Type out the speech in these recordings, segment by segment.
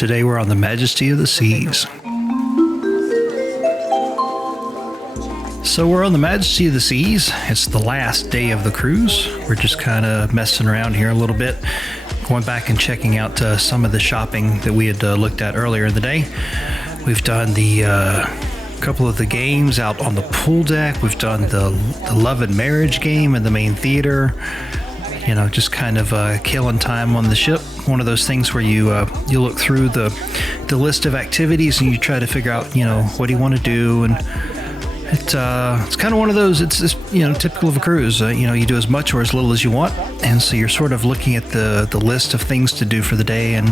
Today we're on the Majesty of the Seas. So we're on the Majesty of the Seas. It's the last day of the cruise. We're just kind of messing around here a little bit, going back and checking out some of the shopping that we had looked at earlier in the day. We've done the couple of the games out on the pool deck. We've done the love and marriage game in the main theater. You know, just kind of killing time on the ship. One of those things where you look through the list of activities and you try to figure out, you know, what do you want to do. And it's kind of one of those, it's you know, typical of a cruise. You know, you do as much or as little as you want. And so you're sort of looking at the list of things to do for the day and,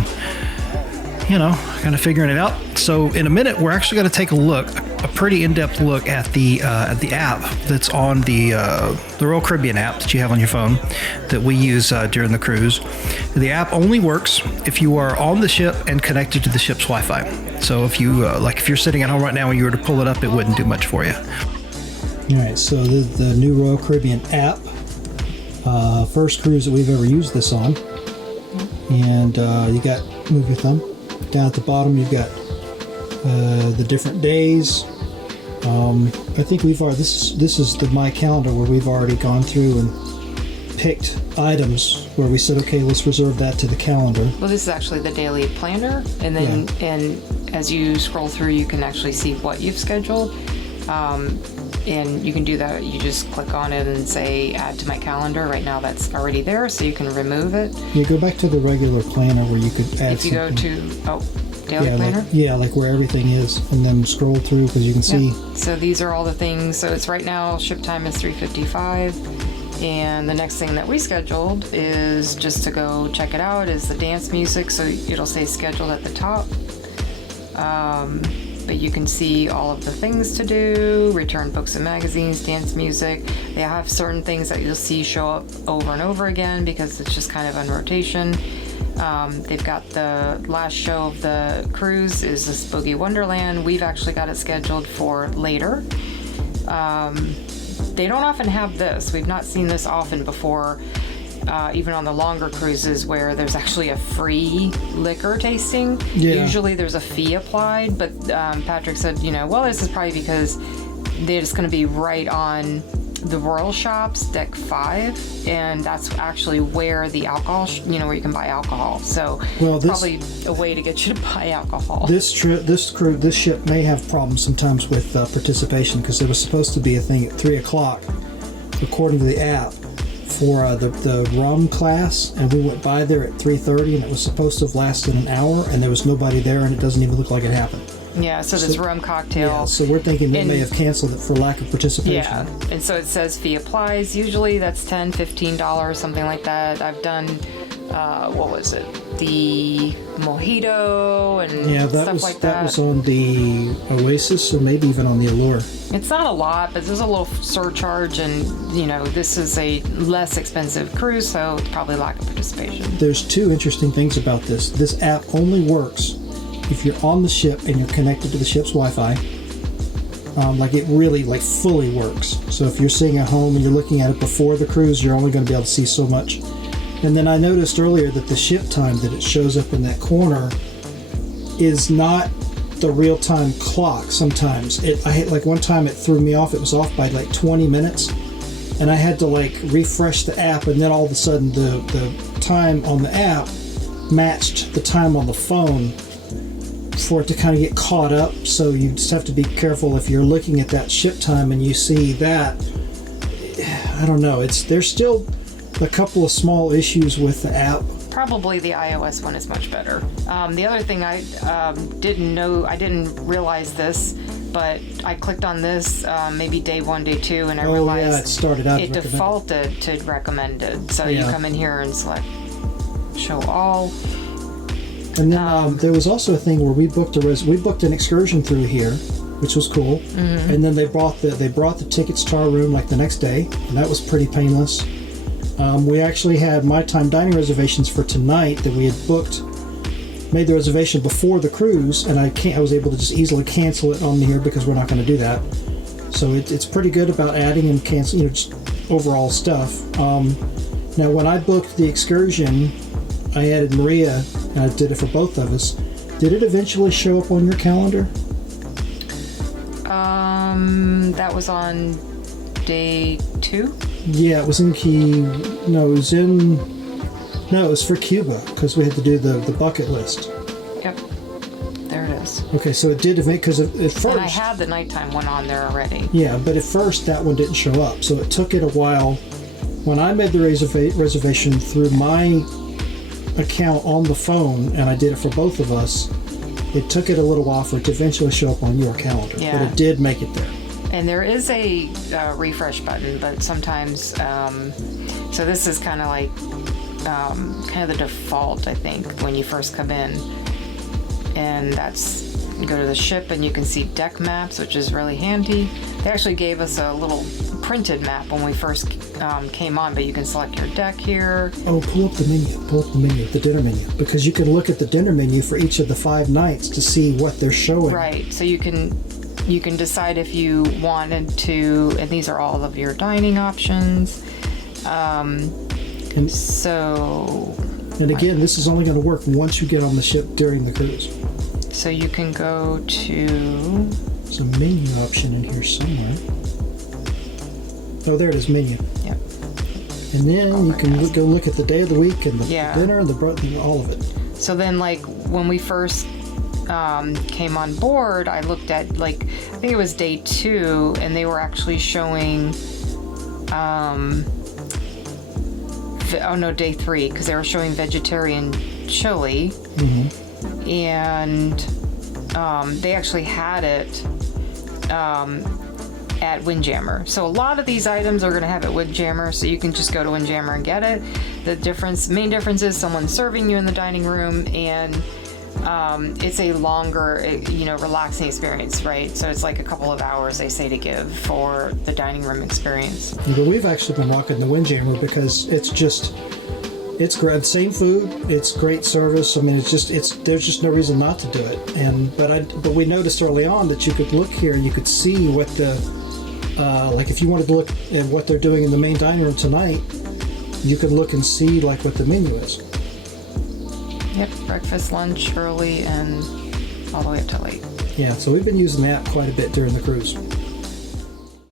you know, kind of figuring it out. So in a minute, we're actually going to take a pretty in-depth look at the app that's on the Royal Caribbean app that you have on your phone that we use during the cruise. The app only works if you are on the ship and connected to the ship's Wi-Fi. So if you if you're sitting at home right now and you were to pull it up, it wouldn't do much for you. All right, so the new Royal Caribbean app, first cruise that we've ever used this on, and you got, move your thumb. Down at the bottom, you've got the different days. I think we've already, this is the My Calendar where we've already gone through and picked items where we said, okay, let's reserve that to the calendar. Well, this is actually the daily planner, and then and as you scroll through, you can actually see what you've scheduled. And you can do that. You just click on it and say add to my calendar. Right now that's already there, so you can remove it. You go back to the regular planner where you could add if you something. Go to daily planner. Like where everything is, and then scroll through because you can see. So these are all the things. So it's right now ship time is 3:55, and the next thing that we scheduled is just to go check it out is the dance music. So it'll say scheduled at the top. But you can see all of the things to do, return books and magazines, dance music. They have certain things that you'll see show up over and over again because it's just kind of on rotation. They've got the last show of the cruise is this Boogie Wonderland. We've actually got it scheduled for later. They don't often have this. We've not seen this often before. Even on the longer cruises where there's actually a free liquor tasting. Usually there's a fee applied, but Patrick said, you know, well, this is probably because they're just going to be right on the Royal Shops, Deck 5, and that's actually where the alcohol, where you can buy alcohol. So probably a way to get you to buy alcohol. This ship may have problems sometimes with participation because there was supposed to be a thing at 3 o'clock, according to the app, for the rum class, and we went by there at 3:30, and it was supposed to have lasted an hour, and there was nobody there, and it doesn't even look like it happened. Yeah, so this rum cocktail. Yeah, so we're thinking they may have canceled it for lack of participation. Yeah, and so it says fee applies. Usually that's $10, $15, something like that. I've done, what was it? The mojito and stuff like that. That was on the Oasis, or maybe even on the Allure. It's not a lot, but there's a little surcharge, and this is a less expensive cruise, so it's probably lack of participation. There's two interesting things about this. This app only works if you're on the ship and you're connected to the ship's Wi-Fi. It really fully works. So if you're sitting at home and you're looking at it before the cruise, you're only going to be able to see so much. And then I noticed earlier that the ship time that it shows up in that corner is not the real-time clock sometimes. One time it threw me off. It was off by 20 minutes. And I had to refresh the app, and then all of a sudden the time on the app matched the time on the phone for it to kind of get caught up. So you just have to be careful if you're looking at that ship time and you see that. I don't know. There's still a couple of small issues with the app. Probably the iOS one is much better. The other thing I didn't realize this, but I clicked on this maybe day 1, day 2, and I realized it started out it defaulted to recommended. So you come in here and select show all. And then there was also a thing where we booked an excursion through here, which was cool. Mm-hmm. And then they brought the tickets to our room the next day, and that was pretty painless. We actually had My Time dining reservations for tonight that we had booked, made the reservation before the cruise, and I was able to just easily cancel it on here because we're not going to do that. So it's pretty good about adding and canceling, just overall stuff. Now, when I booked the excursion, I added Maria, and I did it for both of us. Did it eventually show up on your calendar? That was on day 2. Yeah, it was in Key. No, it was for Cuba because we had to do the bucket list. Yep. There it is. Okay, so it did because at first. And I had the nighttime one on there already. Yeah, but at first that one didn't show up, so it took it a while. When I made the reservation through my account on the phone, and I did it for both of us, it took it a little while for it to eventually show up on your calendar. Yeah. But it did make it there. And there is a refresh button, but sometimes, so this is kind of like, kind of the default, I think, when you first come in. And that's, you go to the ship and you can see deck maps, which is really handy. They actually gave us a little printed map when we first came on, but you can select your deck here. Oh, pull up the menu, the dinner menu, because you can look at the dinner menu for each of the 5 nights to see what they're showing. Right, so you can decide if you wanted to, and these are all of your dining options. And again, this is only going to work once you get on the ship during the cruise. So you can go to... There's a menu option in here somewhere. Oh, there it is, menu. Yep. And then you can go look at the day of the week and the dinner and all of it. So then, like, when we first came on board, I looked at, like, I think it was day 2, and they were actually showing, day 3, because they were showing vegetarian chili. Mm-hmm. And they actually had it at Windjammer. So a lot of these items are going to have it Windjammer, so you can just go to Windjammer and get it. The main difference is someone's serving you in the dining room, and it's a longer, relaxing experience, right? So it's like a couple of hours, they say, to give for the dining room experience. But we've actually been walking the Windjammer because it's great. Same food, it's great service. I mean, there's just no reason not to do it. But we noticed early on that you could look here and you could see what like if you wanted to look at what they're doing in the main dining room tonight, you could look and see like what the menu is. Yep, breakfast, lunch, early, and all the way up to late. Yeah, so we've been using that quite a bit during the cruise.